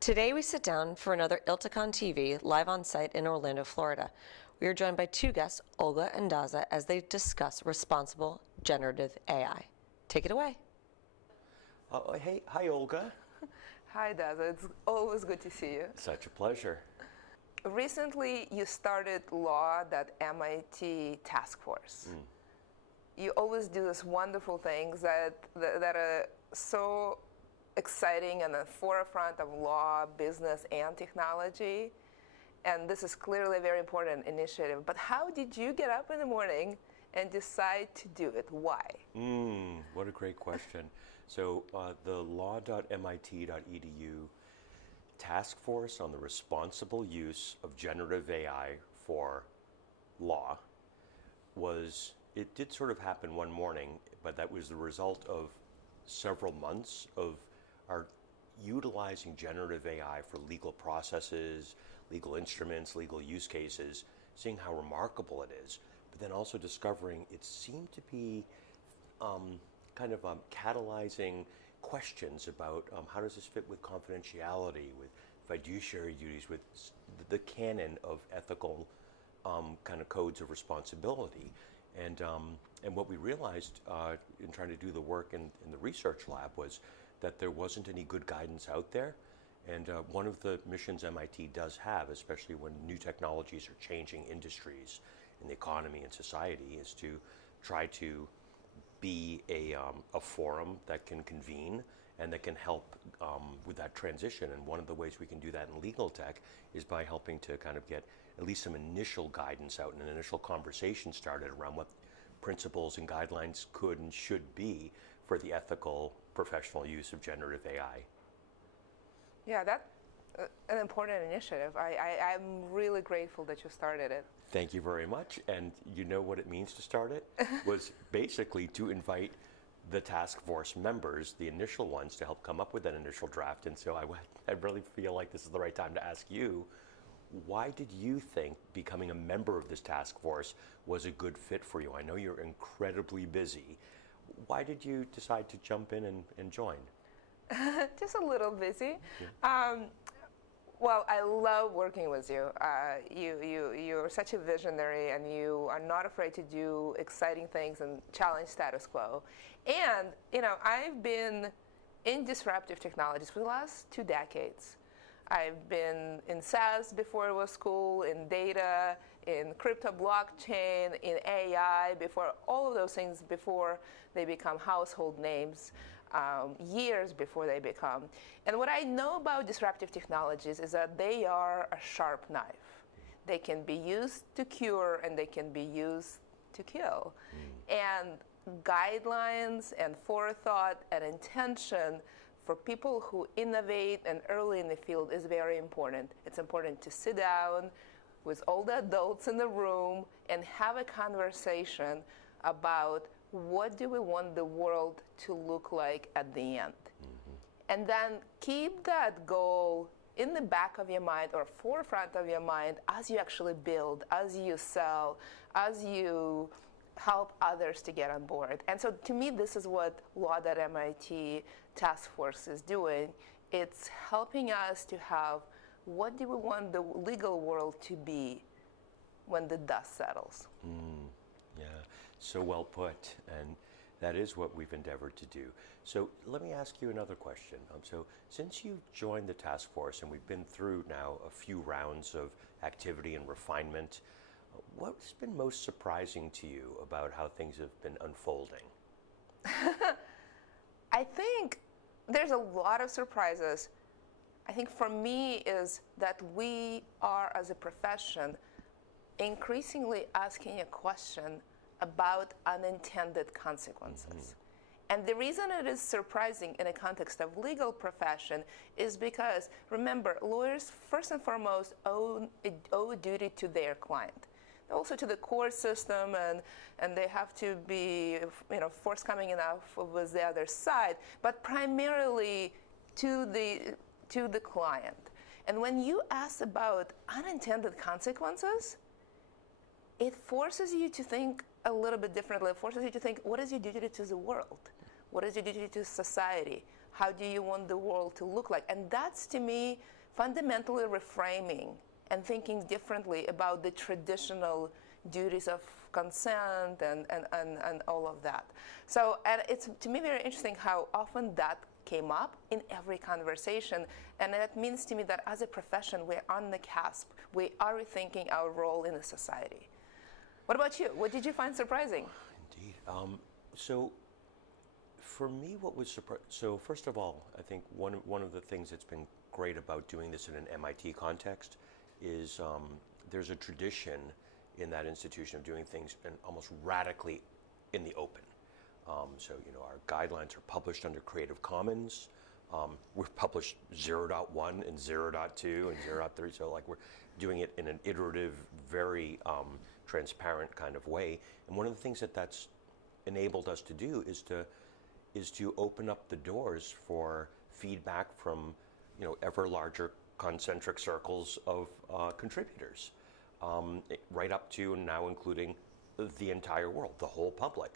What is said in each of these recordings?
Today we sit down for another ILTACON TV live on site in Orlando, Florida. We are joined by two guests, Olga and Dezza, as they discuss responsible generative AI. Take it away. Hey, hi Olga. Hi Dezza, it's always good to see you. Such a pleasure. Recently you started Law.MIT Task Force. You always do these wonderful things that are so exciting and the forefront of law, business, and technology. And this is clearly a very important initiative. But how did you get up in the morning and decide to do it? Why? What a great question. So the law.mit.edu task force on the responsible use of generative AI for law it did sort of happen one morning, but that was the result of several months of our utilizing generative AI for legal processes, legal instruments, legal use cases, seeing how remarkable it is, but then also discovering it seemed to be catalyzing questions about how does this fit with confidentiality, with fiduciary duties, with the canon of ethical kind of codes of responsibility. And what we realized in trying to do the work in the research lab was that there wasn't any good guidance out there. And one of the missions MIT does have, especially when new technologies are changing industries in the economy and society, is to try to be a forum that can convene and that can help with that transition. And one of the ways we can do that in legal tech is by helping to kind of get at least some initial guidance out and an initial conversation started around what principles and guidelines could and should be for the ethical professional use of generative AI. Yeah, that's an important initiative. I'm really grateful that you started it. Thank you very much. And you know what it means to start it? Was basically to invite the task force members, the initial ones, to help come up with that initial draft. And so I really feel like this is the right time to ask you, why did you think becoming a member of this task force was a good fit for you? I know you're incredibly busy. Why did you decide to jump in and join? Just a little busy. Yeah. Well, I love working with you. You're such a visionary, and you are not afraid to do exciting things and challenge status quo. And I've been in disruptive technologies for the last 2 decades. I've been in SaaS before it was cool, in data, in crypto blockchain, in AI, before all of those things, before they become household names, years before they become. And what I know about disruptive technologies is that they are a sharp knife. They can be used to cure and they can be used to kill. And guidelines and forethought and intention for people who innovate and early in the field is very important. It's important to sit down with all the adults in the room and have a conversation about what do we want the world to look like at the end. And then keep that goal in the back of your mind or forefront of your mind as you actually build, as you sell, as you help others to get on board. And so to me, this is what Law.MIT Task Force is doing. It's helping us to have what do we want the legal world to be when the dust settles. Yeah, so well put. And that is what we've endeavored to do. So let me ask you another question. So since you've joined the task force and we've been through now a few rounds of activity and refinement, what's been most surprising to you about how things have been unfolding? I think there's a lot of surprises. I think for me is that we are, as a profession, increasingly asking a question about unintended consequences. And the reason it is surprising in a context of legal profession is because, remember, lawyers first and foremost owe a duty to their client. Also to the court system, and they have to be forthcoming enough with the other side, but primarily to the client. And when you ask about unintended consequences, it forces you to think a little bit differently. It forces you to think, what is your duty to the world? What is your duty to society? How do you want the world to look like? And that's, to me, fundamentally reframing and thinking differently about the traditional duties of consent and all of that. So, and it's, to me, very interesting how often that came up in every conversation. And that means to me that as a profession, we're on the cusp. We are rethinking our role in the society. What about you? What did you find surprising? Indeed. So for me, what was surprising, so first of all, I think one of the things that's been great about doing this in an MIT context is there's a tradition in that institution of doing things and almost radically in the open. So, you know, our guidelines are published under Creative Commons. We've published 0.1 and 0.2 and 0.3, so like we're doing it in an iterative, very transparent kind of way. And one of the things that that's enabled us to do is to open up the doors for feedback from, you know, ever larger concentric circles of contributors, right up to and now including the entire world, the whole public.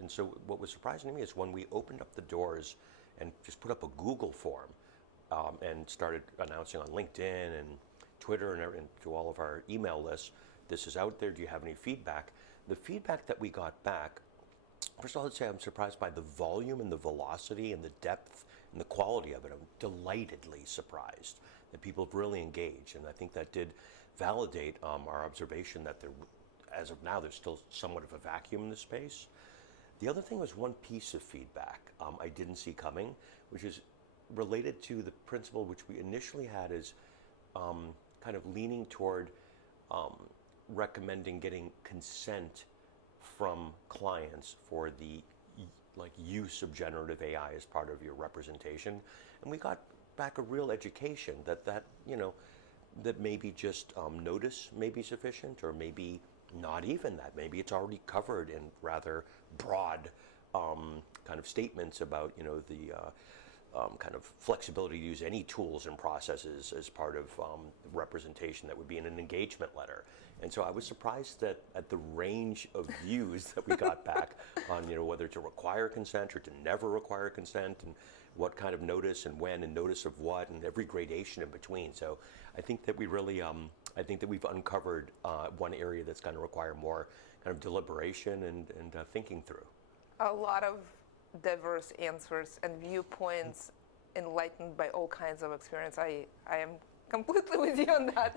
And so what was surprising to me is when we opened up the doors and just put up a Google form and started announcing on LinkedIn and Twitter and to all of our email lists, this is out there, do you have any feedback? The feedback that we got back, first of all, I'd say I'm surprised by the volume and the velocity and the depth and the quality of it. I'm delightedly surprised that people have really engaged, and I think that did validate our observation that there, as of now, there's still somewhat of a vacuum in the space. The other thing was one piece of feedback I didn't see coming, which is related to the principle which we initially had as kind of leaning toward recommending getting consent from clients for the use of generative AI as part of your representation. And we got back a real education that you know, that maybe just notice may be sufficient, or maybe not even that. Maybe it's already covered in rather broad kind of statements about, you know, the kind of flexibility to use any tools and processes as part of representation that would be in an engagement letter. And so I was surprised that at the range of views that we got back on, you know, whether to require consent or to never require consent, and what kind of notice and when and notice of what, and every gradation in between. So I think that we really, I think that we've uncovered one area that's going to require more kind of deliberation and thinking through. A lot of diverse answers and viewpoints enlightened by all kinds of experience. I am completely with you on that.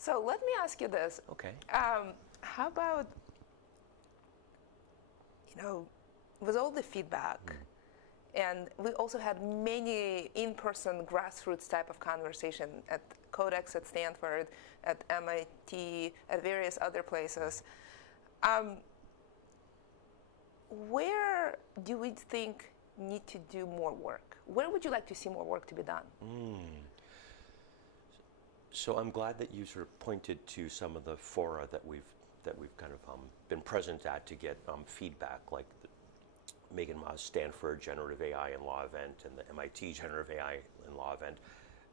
So let me ask you this. Okay. How about, you know, with all the feedback, and we also had many in-person grassroots type of conversation at Codex, at Stanford, at MIT, at various other places. Where do we think need to do more work? Where would you like to see more work to be done? So I'm glad that you sort of pointed to some of the fora that we've kind of been present at to get feedback, like the Megan Ma's Stanford Generative AI and Law event and the MIT Generative AI and Law event.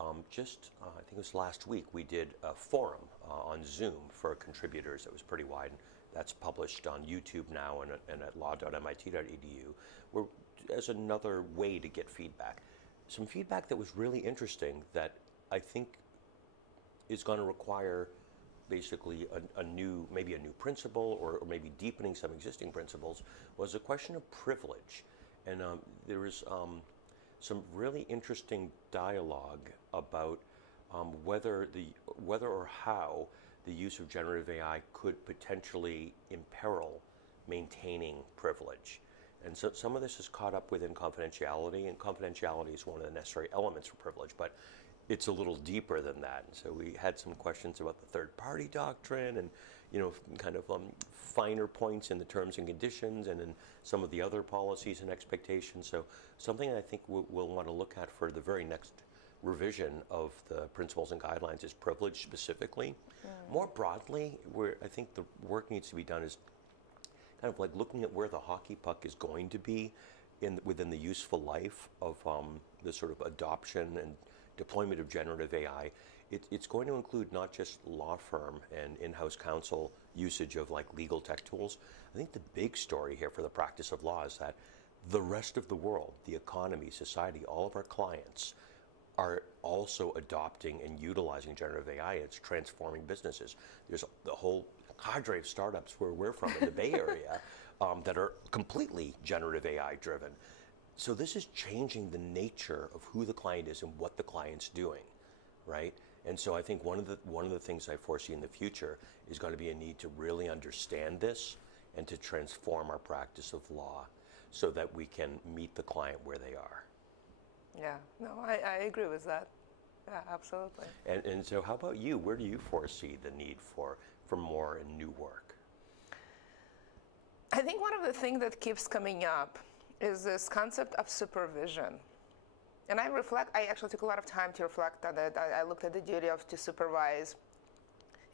I think it was last week, we did a forum on Zoom for contributors that was pretty wide. That's published on YouTube now and at law.mit.edu, where, as another way to get feedback. Some feedback that was really interesting that I think is going to require basically maybe a new principle, or maybe deepening some existing principles, was a question of privilege. And there was some really interesting dialogue about whether or how the use of generative AI could potentially imperil maintaining privilege. And so some of this is caught up within confidentiality, and confidentiality is one of the necessary elements for privilege, but it's a little deeper than that. And so we had some questions about the third-party doctrine and, you know, kind of finer points in the terms and conditions and in some of the other policies and expectations. So something I think we'll want to look at for the very next revision of the principles and guidelines is privilege specifically. More broadly, where I think the work needs to be done is kind of like looking at where the hockey puck is going to be within the useful life of the sort of adoption and deployment of generative AI it's going to include not just law firm and in-house counsel usage of like legal tech tools. I think the big story here for the practice of law is that the rest of the world, the economy, society, all of our clients are also adopting and utilizing generative AI. It's transforming businesses. There's the whole cadre of startups where we're from in the Bay Area that are completely generative AI driven. So this is changing the nature of who the client is and what the client's doing, right? And so I think one of the things I foresee in the future is going to be a need to really understand this and to transform our practice of law so that we can meet the client where they are. Yeah, no, I agree with that. Yeah, absolutely. And so how about you? Where do you foresee the need for more and new work? I think one of the things that keeps coming up is this concept of supervision. And I actually took a lot of time to reflect on it. I looked at the duty to supervise.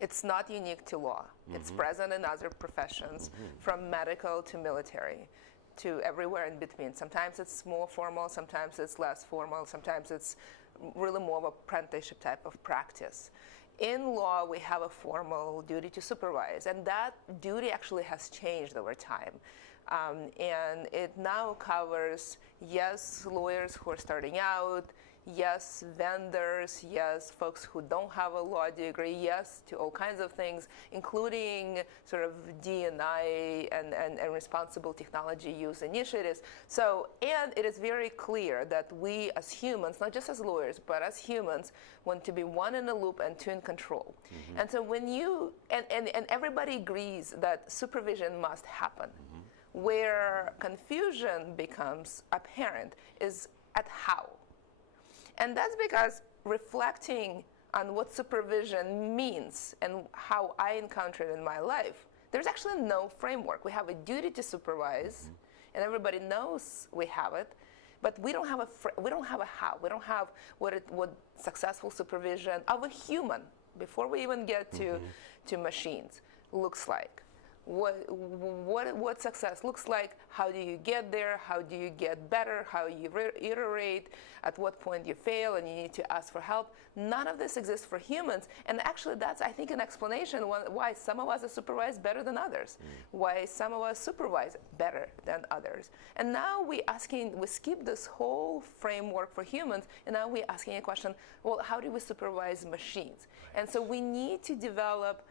It's not unique to law. It's present in other professions, from medical to military, to everywhere in between. Sometimes it's more formal, sometimes it's less formal, sometimes it's really more of apprenticeship type of practice. In law, we have a formal duty to supervise, and that duty actually has changed over time. And it now covers, yes, lawyers who are starting out, yes, vendors, yes, folks who don't have a law degree, yes, to all kinds of things, including sort of D&I and responsible technology use initiatives. So, and it is very clear that we as humans, not just as lawyers, but as humans, want to be one in the loop and two in control. And so when you, and everybody agrees that supervision must happen. Where confusion becomes apparent is at how. And that's because reflecting on what supervision means and how I encounter it in my life, there's actually no framework. We have a duty to supervise, and everybody knows we have it, but we don't have a how. We don't have what successful supervision of a human, before we even get to machines, looks like. What success looks like, how do you get there, how do you get better, how you iterate, at what point you fail and you need to ask for help. None of this exists for humans, and actually that's, I think, an explanation why some of us are supervised better than others, why some of us supervise better than others. And now we skip this whole framework for humans, and now we're asking a question, well, how do we supervise machines? And so we need to develop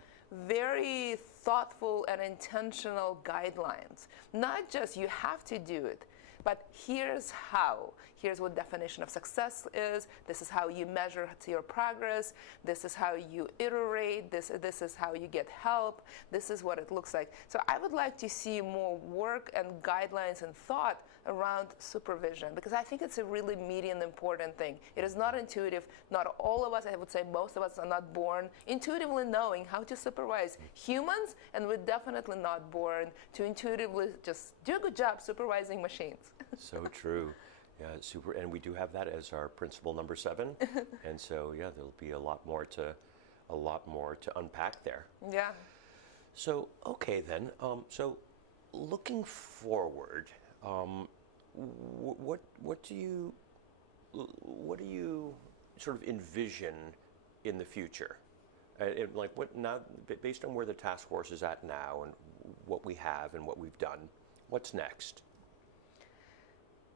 very thoughtful and intentional guidelines. Not just you have to do it, but here's how. Here's what definition of success is. This is how you measure your progress. This is how you iterate. This is how you get help. This is what it looks like. So I would like to see more work and guidelines and thought around supervision, because I think it's a really meaty and important thing. It is not intuitive. Not all of us, I would say most of us, are not born intuitively knowing how to supervise humans, and we're definitely not born to intuitively just do a good job supervising machines. So true. Yeah, super. And we do have that as our principle number 7. And so, yeah, there'll be a lot more to unpack there. Yeah. So, okay then. So, looking forward, what do you sort of envision in the future? Like what now, based on where the task force is at now and what we have and what we've done, what's next?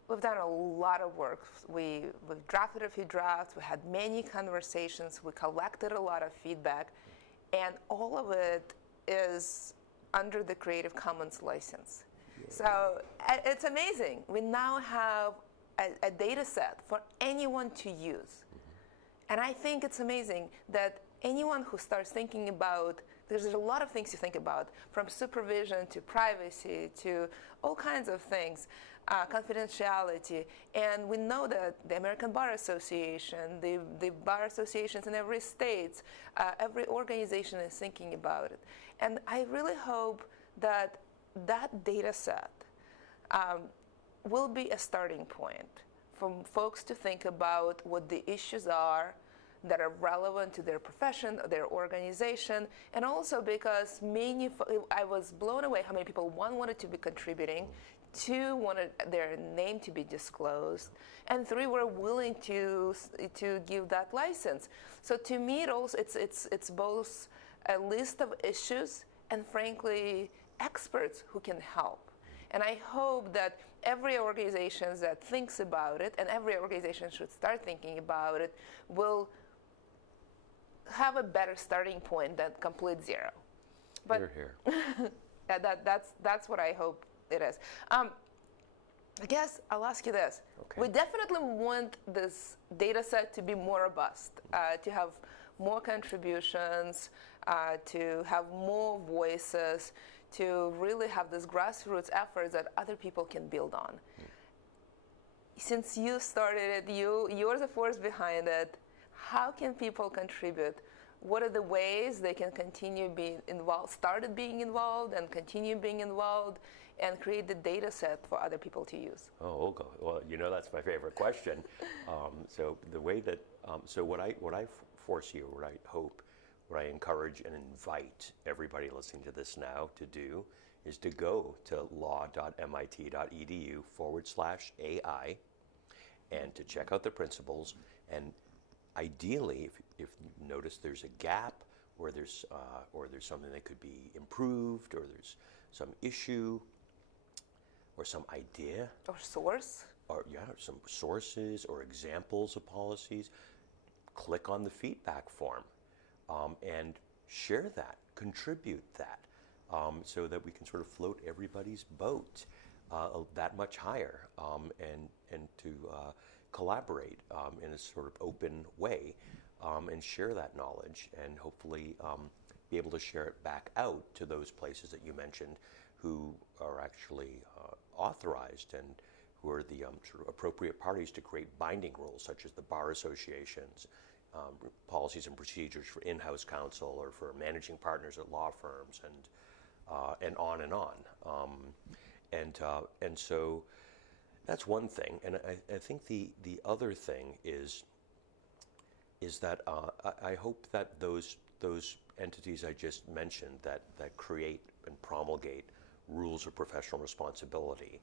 We've done a lot of work. We've drafted a few drafts. We had many conversations. We collected a lot of feedback, and all of it is under the Creative Commons license. Yeah. So it's amazing. We now have a data set for anyone to use. And I think it's amazing that anyone who starts thinking about, there's a lot of things to think about, from supervision to privacy to all kinds of things, confidentiality. And we know that the American Bar Association, the bar associations in every state, every organization is thinking about it. And I really hope that that data set will be a starting point for folks to think about what the issues are that are relevant to their profession, their organization, and also because I was blown away how many people, one, wanted to be contributing, 2 wanted their name to be disclosed, and 3 were willing to give that license. So to me, it's both a list of issues and, frankly, experts who can help. And I hope that every organization that thinks about it, and every organization should start thinking about it, will have a better starting point than complete zero. But Here. that's what I hope it is. I guess I'll ask you this. Okay. We definitely want this data set to be more robust, to have more contributions, to have more voices, to really have this grassroots efforts that other people can build on. Since you started it, you're the force behind it, how can people contribute? What are the ways they can continue being involved, started being involved and continue being involved, and create the data set for other people to use? Oh, Olga. Well, that's my favorite question. So the way that, so what I foresee, or what I hope, what I encourage and invite everybody listening to this now to do is to go to law.mit.edu/AI and to check out the principles. And ideally, if you notice there's a gap, or there's something that could be improved, or there's some issue, or some idea, Or source? or some sources or examples of policies, click on the feedback form and share that, contribute that, so that we can sort of float everybody's boat that much higher, and to collaborate in a sort of open way, and share that knowledge, and hopefully be able to share it back out to those places that you mentioned who are actually authorized and who are the sort of appropriate parties to create binding rules, such as the bar associations, policies and procedures for in-house counsel or for managing partners at law firms, and on and on. And so that's one thing. And I think the other thing is that I hope that those entities I just mentioned that create and promulgate rules of professional responsibility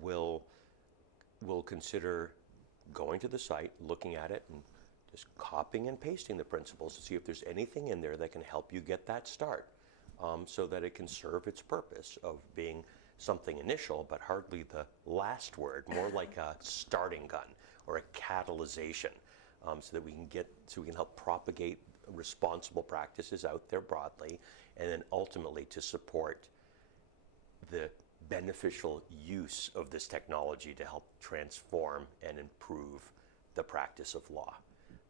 will consider going to the site, looking at it, and just copying and pasting the principles to see if there's anything in there that can help you get that start, so that it can serve its purpose of being something initial, but hardly the last word, more like a starting gun or a catalyzation, so that we can help propagate responsible practices out there broadly, and then ultimately to support the beneficial use of this technology to help transform and improve the practice of law.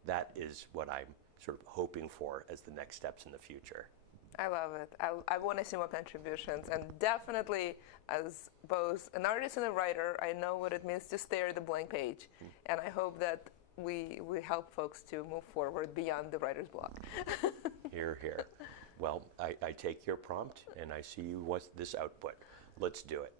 That is what I'm sort of hoping for as the next steps in the future. I love it. I want to see more contributions, and definitely, as both an artist and a writer, I know what it means to stare at the blank page, and I hope that we help folks to move forward beyond the writer's block. Hear, hear. Well, I take your prompt, and I see you with this output. Let's do it.